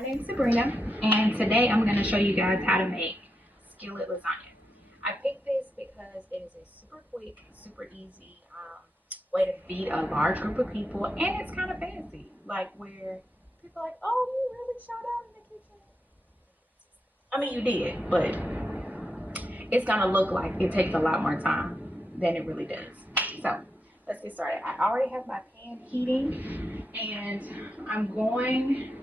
My name's Sabrina, and today I'm going to show you guys how to make skillet lasagna. I picked this because it is a super quick, super easy way to feed a large group of people, and it's kind of fancy, like where people are like, oh, you really showed up in the kitchen. I mean, you did, but it's going to look like it takes a lot more time than it really does. So let's get started. I already have my pan heating, and I'm going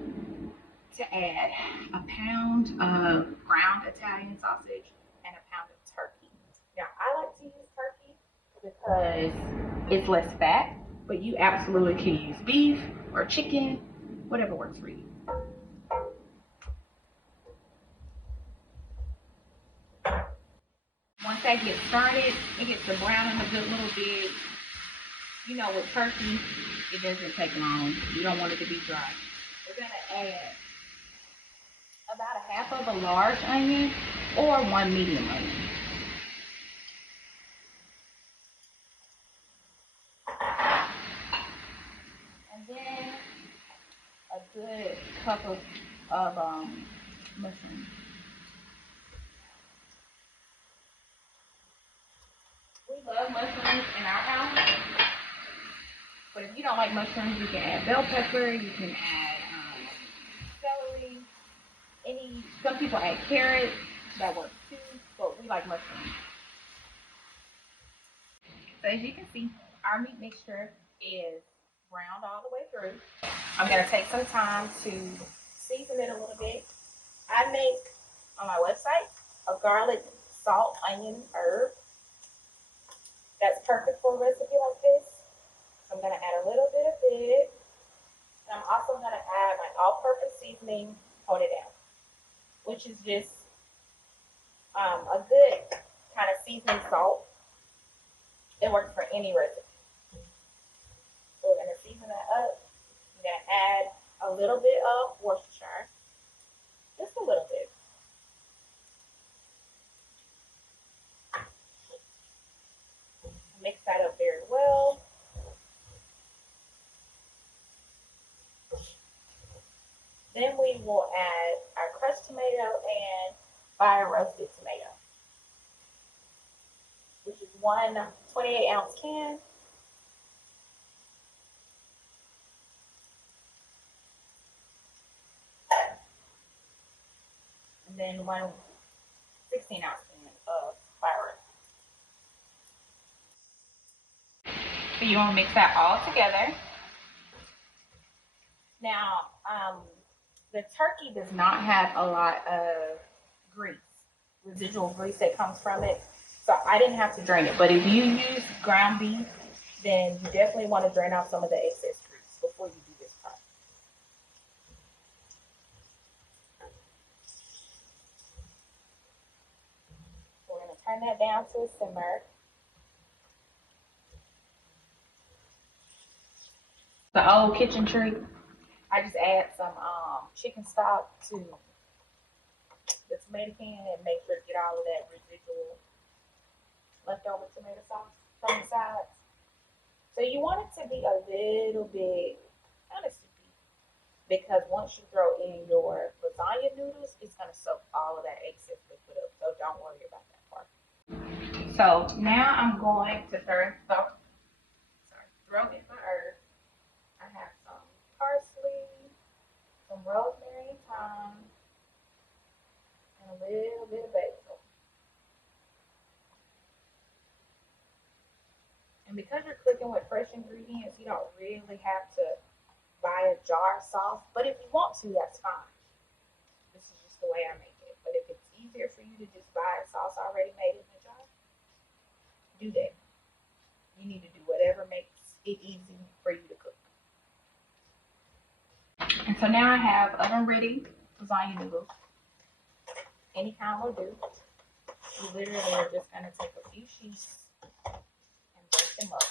to add a pound of ground Italian sausage and a pound of turkey. Now, I like to use turkey because it's less fat, but you absolutely can use beef or chicken, whatever works for you. Once that gets started, it gets to browning a good little bit. You know, with turkey, it doesn't take long. You don't want it to be dry. We're going to add about a half of a large onion or one medium onion. And then a good cup of mushrooms. We love mushrooms in our house, but if you don't like mushrooms, you can add bell pepper, you can add celery, some people add carrots, that works too, but we like mushrooms. So as you can see, our meat mixture is browned all the way through. I'm going to take some time to season it a little bit. I make on my website a garlic, salt, onion, herb. That's perfect for a recipe like this. So I'm going to add a little bit of it. And I'm also going to add my all-purpose seasoning, Hold It Down, which is just a good kind of seasoning salt. It works for any recipe. So we're going to season that up. I'm going to add a little bit of Worcestershire, just a little bit. Mix that up very well. Then we will add our crushed tomato and fire roasted tomato, which is one 28-ounce can. And then one 16-ounce can of fire roasted. So you want to mix that all together. Now, the turkey does not have a lot of grease, residual grease that comes from it. So I didn't have to drain it. But if you use ground beef, then you definitely want to drain off some of the excess grease before you do this part. So we're going to turn that down to a simmer. The old kitchen trick, I just add some chicken stock to the tomato can and make sure to get all of that residual leftover tomato sauce from the sides. So you want it to be a little bit kind of soupy, because once you throw in your lasagna noodles, it's going to soak all of that excess liquid up. So don't worry about that part. So now I'm going to throw in my herbs. I have some parsley, some rosemary and thyme, and a little bit of basil. And because you're cooking with fresh ingredients, you don't really have to buy a jar of sauce. But if you want to, that's fine. This is just the way I make it. But if it's easier for you to just buy a sauce already made in a jar, do that. You need to do whatever makes it easy for you to cook. And so now I have oven-ready lasagna noodles. Any kind will do. You literally are just going to take a few sheets and break them up.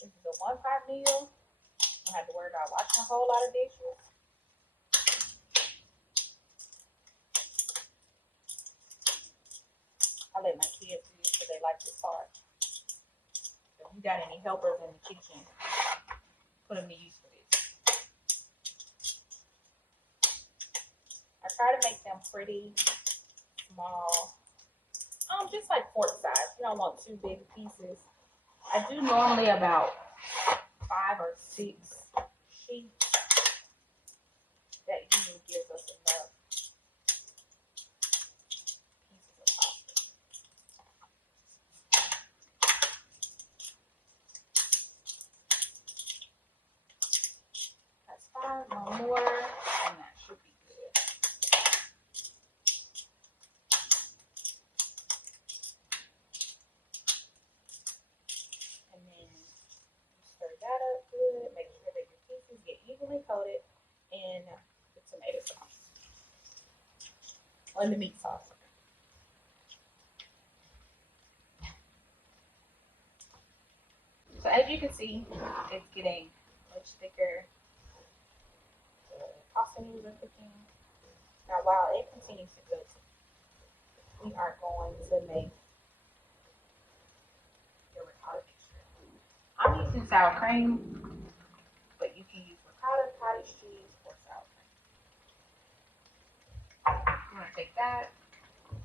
This is a one-pot meal. I don't have to worry about washing a whole lot of dishes. I let my kids do this because they like this part. So if you got any helpers in the kitchen, put them to use for this. try to make them pretty small, just like fork size. You don't want too big pieces. I do normally about 5 or 6 sheets. That usually gives us enough pieces of pasta. That's 5, one more, and that should be good. And then you stir that up good. Make sure that your pieces get evenly coated in the tomato sauce. Or in the meat sauce. So as you can see, it's getting much thicker. The pasta noodles are cooking. Now while it continues to cook, we are going to make the ricotta mixture. I'm using sour cream, but you can use ricotta, cottage cheese, or sour cream. You're going to take that,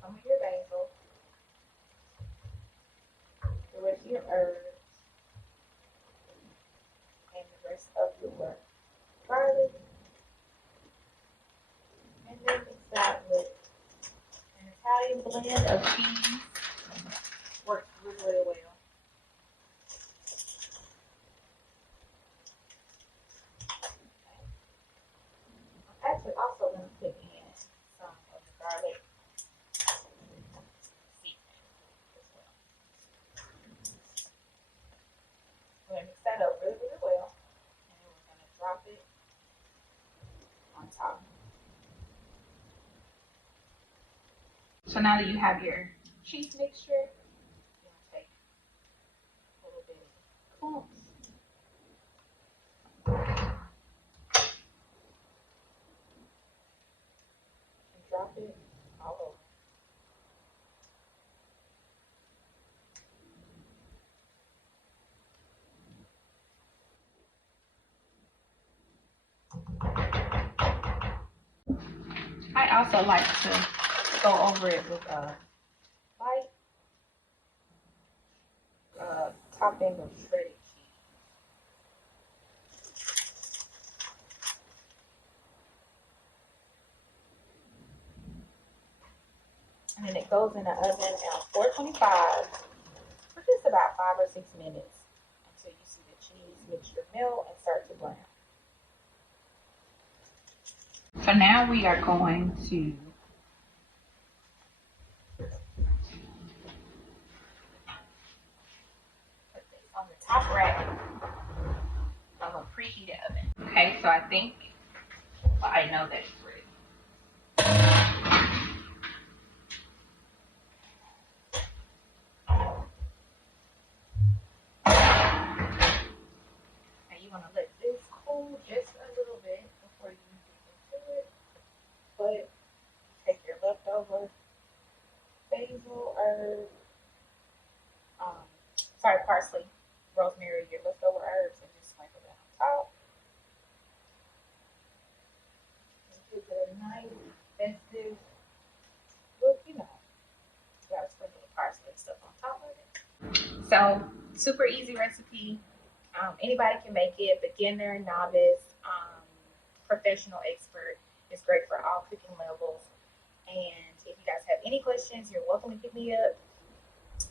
some of your basil, the rest of your herbs, and the rest of your garlic, and then mix that with an Italian blend of cheese. Works really, really well. I'm actually also going to put in some of the garlic seasoning as well. We're going to mix that up really, really well, and then we're going to drop it on top. So now that you have your cheese mixture, you're going to take a little bit of clumps and drop it all over. I also like to go over it with a light topping of shredded cheese. And then it goes in the oven at 425 for just about 5 or 6 minutes until you see the cheese mixture melt and start to brown. So now we are going to put this on the top rack of a preheated oven. Okay, so I think, well, I know that it's ready. Now you want to let this cool just a little bit before you get into it. But take your leftover basil, herb, parsley, rosemary, your leftover herbs, and just sprinkle that on top. And give it a nice, festive look, you know. You gotta sprinkle the parsley and stuff on top of it. So, super easy recipe. Anybody can make it, beginner, novice, professional, expert. It's great for all cooking levels. And if you guys have any questions, you're welcome to hit me up.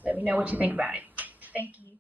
Let me know what you think about it. Thank you.